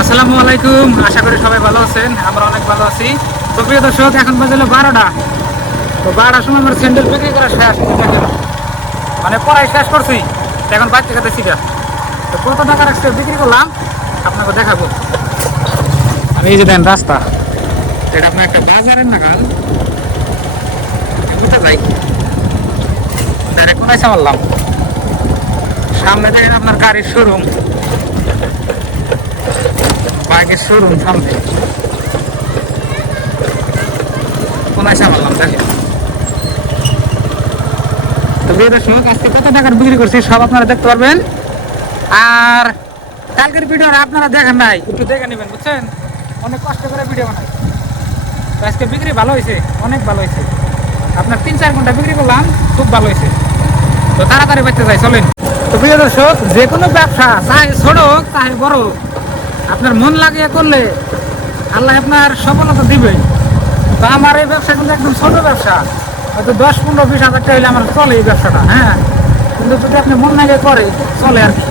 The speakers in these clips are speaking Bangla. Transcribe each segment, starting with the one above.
আসসালামু আলাইকুম, আশা করি সবাই ভালো আছেন। আমরা অনেক ভালো আছি। তো প্রিয় দর্শক, এখন বাজে 12টা। তো 12টার সময় আমার স্যান্ডেল বিক্রি করা শেষ। মানে পড়াই শেষ করছি, এখন বাচ্চা খাতে শিখা। তো কত টাকা রাখছে বিক্রি করলাম আপনাকে দেখাবো। আমি এই যে দেন রাস্তা, এটা আপনার একটা বাজারের নাগাল বুঝতে যাই, ডাইরেক্ট কোনায় মারলাম। সামনে দেখেন আপনার গাড়ির শোরুম, বাইকের শোরুম সামনে কোনায় মারলাম দেখেন। তো প্রিয় দর্শক, আজকে কত টাকার বিক্রি করছি সব আপনারা দেখতে পারবেন। আর কালকের ভিডিও আপনারা দেখেন নাই, একটু দেখে নেবেন বুঝছেন। অনেক কষ্ট করে ভিডিও বানাই। তো আজকে বিক্রি ভালো হয়েছে, অনেক ভালো হয়েছে। আপনার 3-4 ঘন্টা বিক্রি করলাম, খুব ভালো হয়েছে। তো তাড়াতাড়ি বাঁচতে চাই, চলেন। তো প্রিয় দর্শক, যে কোনো ব্যবসা চাই ছোট হোক চাই বড় হোক, আপনার মন লাগিয়ে করলে আল্লাহ আপনার সফলতা দিবে। তো আমার এই ব্যবসা কিন্তু একদম ছোট ব্যবসা, হয়তো 10-15-20 হাজার টাকা হলে আমার চলে এই ব্যবসাটা, হ্যাঁ। কিন্তু যদি আপনি মন লাগিয়ে করে চলে আর কি।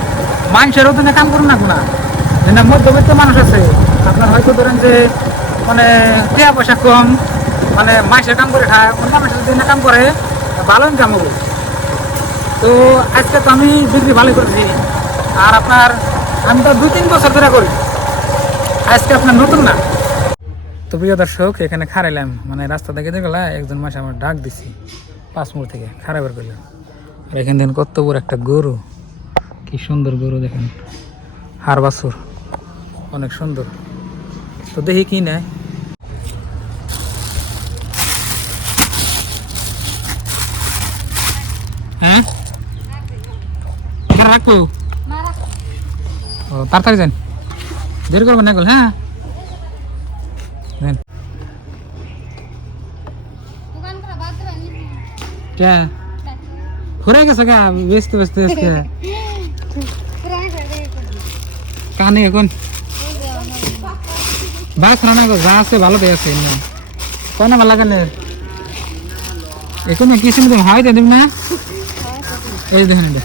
মানুষের অধীনে কাম করুন না কোনা, যেটা মধ্যবিত্ত মানুষ আছে, আপনার হয়তো ধরেন যে মানে টাকা পয়সা কম, মানে মাসের কাম করে খায়, অন্য মাসের যদি কাম করে ভালো ইনকাম হবে। তো আজকে তো আমি বিক্রি ভালোই করেছি। আর আপনার আমি তো 2-3 বছর ধরে করি, আজকে আপনার নতুন না। তো প্রিয় দর্শক, এখানে খারাইলাম, মানে রাস্তা থেকে দেখলা একজন মাসে আমার ডাক দিছি 5 মোড় থেকে খারাপ করলাম। আর এখানে দেখেন কত বড় একটা গরু, কি সুন্দর গরু দেখেন, হার বাছুর অনেক সুন্দর। তো দেখি কি নেয়। হ্যাঁ এখানে রাখবো, ও তাড়াতাড়ি যান, দেরি করবেন না গেল। হ্যাঁ ঘুরে গেছে গা বেচতে বেচতে বেচতে কানে এখন বাস রান্না যা আছে ভালো পেয়ে আছে কয় না ভালো লাগে এখন কিছু হয় দেব না। এই দেখেন এটা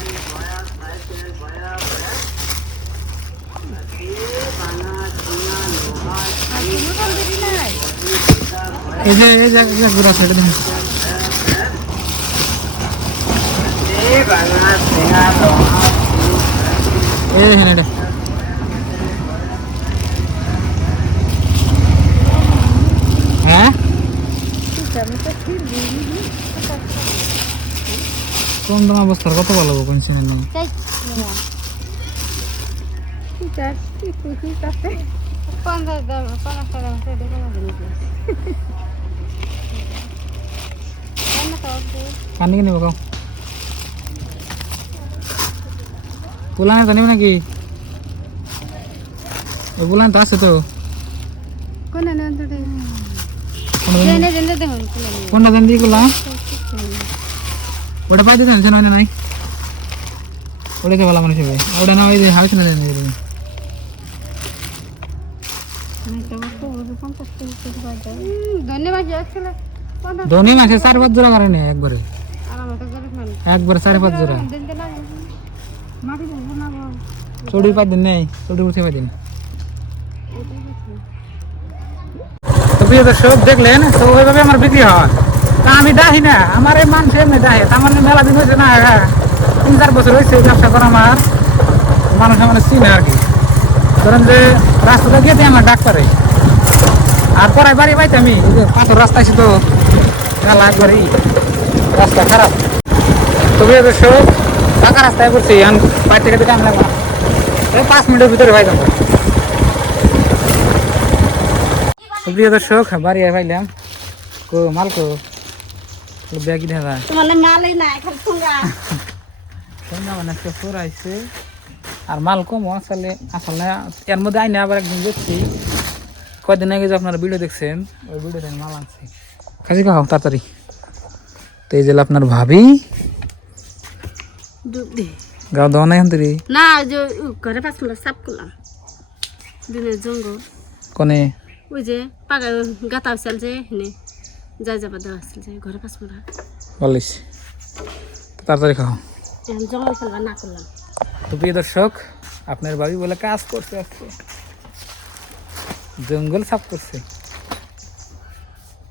এই যে ঘুরা আছে দেখেন। এই দেখেন এটা হ্যাঁ কোন দাম অবস্থার কত ভালো কোন চিনে নেই। কানি কিনে বকাও পুলানে জানিব নাকি? পুলান তো আছে তো, কোনটা জান দিয়ে করলাম ওটা পাইতে জানছেন হয় না নাই, ওটাকে ভালো মানুষ হবে। ওটা না ওই যে হাউস না ধনী মাসে 4-5 জোড়া করে নেই একবারে, একবারে 4-5 জোড়া চড়ি পাই দিন নেই, চড়ি উঠে পাই দিন। তো প্রিয় দর্শক দেখলেন, তো ওইভাবে আমার বিক্রি হয়। তা আমি ডাহি না, আমার এই মানুষ এমনি ডাহে, তার মানে মেলা দিন হয়েছে না, 3-4 বছর হয়েছে ব্যবসা করা আমার, মানুষ আমার চিনে আর কি। ধরেন যে রাস্তাটা গিয়ে আমার ডাক করে, আর পরে বাড়ি পাইতে আমি পাথর রাস্তা আছি তো মেলা একবারই রাস্তা খারাপ। তো প্রিয় দর্শক, ফাঁকা রাস্তায় করছি, এখন বাড়ি থেকে দিকে আনলাম 5 মিনিটের ভিতরে পাই যাবো। প্রিয় দর্শক, বাড়ি পাইলাম কো মাল কো ব্যাগি দেখা মানে আইছে আর মাল কম আসলে আসলে এর মধ্যে আইনে আবার একদিন দেখছি, কয়দিন আগে যে আপনারা ভিডিও দেখছেন ওই ভিডিওতে মাল আনছি। খাসি খাও তাড়াতাড়ি। তো এই যে আপনার ভাবি গাও দাও না এখান না যে ঘরে পাঁচ মিনিট সাফ করলাম দিনের জঙ্গল কোনে ওই যে পাকা গাতা হয়েছিল যে হেনে যাই যাবা দেওয়া আসছিল যে ঘরে পাঁচ মিনিট বলিস তাড়াতাড়ি খাও। জঙ্গল ফেলবা না করলাম। তো প্রিয় দর্শক, আপনার ভাবি বলে কাজ করতে আসছে, জঙ্গল সাফ করছে।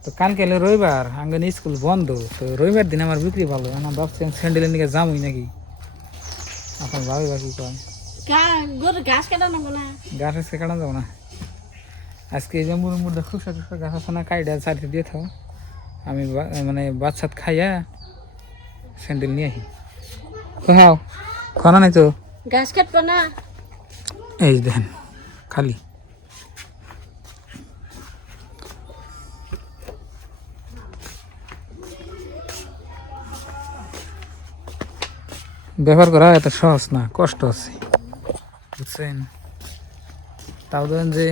তো কালকে হলো রবিবার, আঙ্গন স্কুল বন্ধ, তো রবিবার দিন আমার বিক্রি ভালো। আমার ভাবছেন স্যান্ডেলের দিকে যামই নাকি, আপনার ভাবি বা কি কয় গরু ঘাস কাটা নেবো না, গাছ আজকে কাটা যাবো না। আজকে এই যে মুড়ে খুশা খুশা গাছ আছে না, কাইডা চারিতে দিয়ে থাও, আমি মানে বাচ্চাত খাইয়া স্যান্ডেল নিয়ে আসি। খাও খানা নাই তো, ঘাস কাটবো না। এই যে দেখেন খালি। ব্যবহার করা এত সহজ না, কষ্ট আছে বুঝছেন। তাও ধরেন যে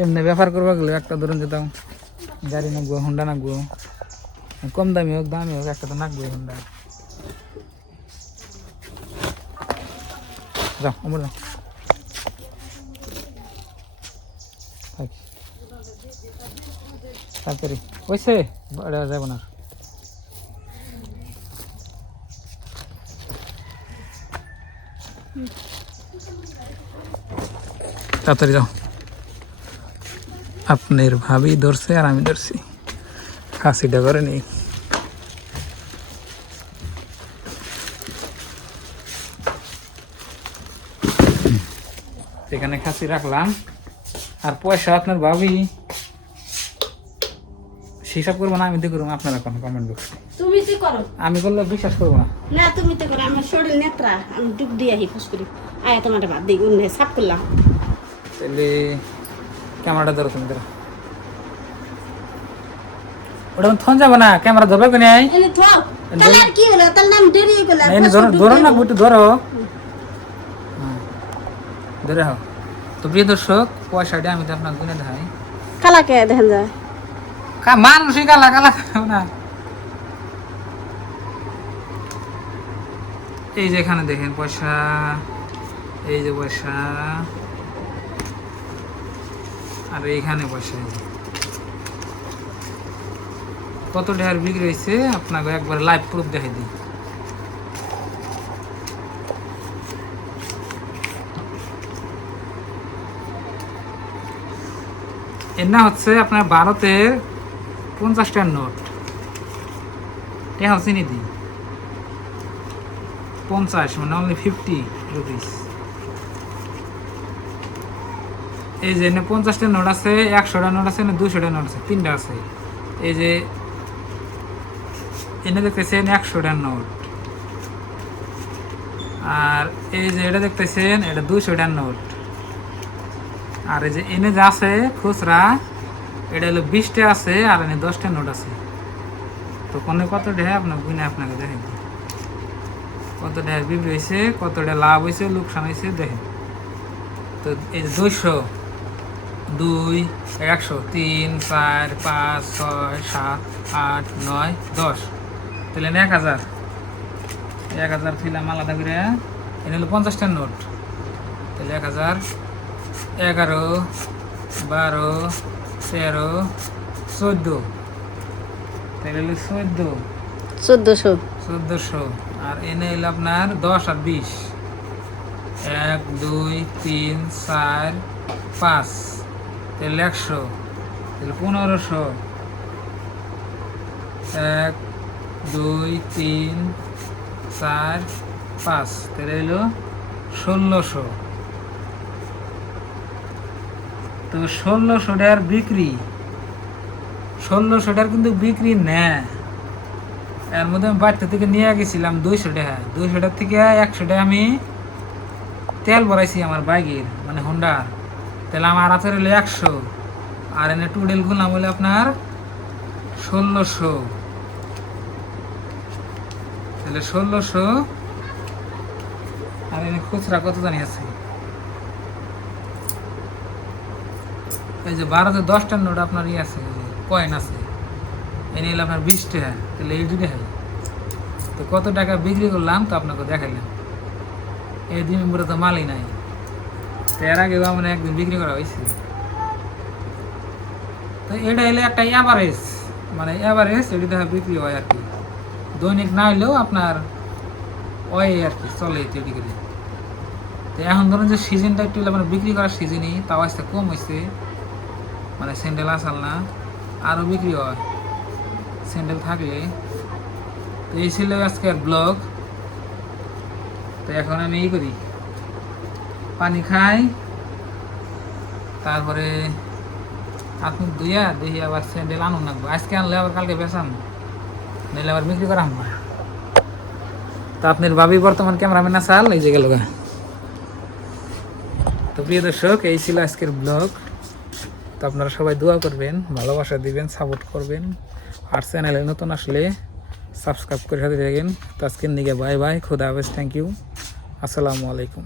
এমনি ব্যবহার করবা গেলে একটা ধরেন যে তাও গাড়ি নাকবো, হুন্ডা নাকবো, কম দামি হোক দামি হোক একটা তো নাকবোই হুন্ডা। যাও আমার যাও, তারপরে ওইসে যাবো না। তাড়াতাড়ি যাও, আপনার ভাবি ধরছে আর আমি ধরছি, খাসিটা করে নেই। এখানে খাসি রাখলাম, আর পয়সা আপনার ভাবি হিসাব করবো না, আমি দিয়ে করবো, আপনারা কোনো কমেন্ট বক্সে। তুমি তো করো, আমি করলে বিশ্বাস করবো না। না তুমি তো করো, আমার শরীর নেত্রা, আমি ডুব দিয়ে আহি ফুস করি। আয় তোমার বাদ দিই, উন্নে সাফ করলাম। তাহলে ক্যামেরাটা ধরো, তুমি ধরো, ওটা থন যাবো না, ক্যামেরা ধরবে কোনে? এনে তো তাহলে আর কি হলো, তাহলে আমি দেরি গেল। এনে ধরো, ধরো না একটু ধরো, ধরে হও। তো প্রিয় দর্শক, পয়সাটা আমি তো আপনার গুনে দেখাই, কালাকে দেখেন যায় মানুষই কালা কালা না। এই যে এখানে দেখেন পয়সা, এই যে পয়সা, আর এইখানে পয়সা। এই যে কত টাকার বিক্রি হয়েছে আপনাকে একবার লাইভ প্রুফ দেখাই দিই। এর না হচ্ছে আপনার ভারতের 50 টাকার নোট, টাকা চিনি দিই 50, মানে অনলি 50 রুপিস। এই যে 50 টাকার নোট আছে, 100 টাকার নোট আছে, 200 টাকার নোট আছে, তিনটা আছে। এই যে এনে দেখতেছেন 100 টাকার নোট, আর এই যে এটা দেখতেছেন এটা 200 টাকার নোট, আর এই যে এনে যে আছে খুচরা এটা হলো 20 টাকা আছে, আর এনে 10 টাকার নোট আছে। তো কোনে কত টাকা আপনার গুনে আপনাকে দেখেন কত টাকা বিক্রি হয়েছে, কত টাকা লাভ হয়েছে, লোকসান হয়েছে দেখেন। তো এই যে 200, 2, 100, 3, 4, 5, 6, 7, 8, 9, 10, তাহলে 1000, 1000 ছিলাম আলাদা করে। এনে হলো 50 টাকার নোট, তাহলে 1000, 11, 12, 13, 14, তাহলে হলো 1400। আর এনে এলো আপনার 10 আর 20, 1, 2, 3, 4, 5, তাহলে 100, তাহলে 1500, 1, 2, 3, 4, 5, তাহলে এলো 1600। তো 1600 টাকার বিক্রি, 1600 টাকার কিন্তু বিক্রি নেয়। এর মধ্যে আমি বাড়িতে থেকে নিয়ে গেছিলাম 200 টাকা, 200 টাকা থেকে 100 টাকা আমি তেল ভরাইছি আমার বাইকের, মানে হোন্ডার। তাহলে আমার হাতে রইল 100, আর এনে টুডেল গুলাম হইলে আপনার 1600, তাহলে 1600। আর এনে খুচরা কত জানি আছে, এই যে ভারতে 10 টাকার নোট আপনার ইয়ে আছে, কয়েন আছে, এনে এলে আপনার 20 টাকা, তাহলে এই দুটো হয়। তো কত টাকা বিক্রি করলাম তো আপনাকে দেখাইলাম। এই 2 নম্বরে তো মালই নাই, তো এর আগেও আমার একদিন বিক্রি করা হয়েছে। তো এটা হলো একটা অ্যাভারেজ, মানে অ্যাভারেজ এটি দেখা বিক্রি হয় আর কি, দৈনিক না হলেও আপনার ওই আর কি চলে তৈরি করে। তো এখন ধরুন যে সিজনটা একটু মানে বিক্রি করার সিজনই, তাও আজকে কম হয়েছে, মানে স্যান্ডেল আসাল না, আরও বিক্রি হয় স্যান্ডেল থাকলে। তো এই ছিল আজকের ব্লগ। তো এখন আমি এই করি, পানি খাই, তারপরে হাত মুখ ধুইয়া দেখি আবার স্যান্ডেল আনুন লাগবো। আজকে আনলে আবার কালকে বেচাম, নাহলে আবার বিক্রি করাম না। তো আপনার ভাবি বর্তমান ক্যামেরাম্যান আসাল এই যে গেল গা। তো প্রিয় দর্শক, এই ছিল আজকের ব্লগ। তো আপনারা সবাই দোয়া করবেন, ভালোবাসা দিবেন, সাপোর্ট করবেন, আর চ্যানেলে নতুন আসলে সাবস্ক্রাইব করে সাথে থাকেন। তো আজকের নিগে বাই বাই, খুদা হাফেজ, থ্যাংক ইউ, আসসালামু আলাইকুম।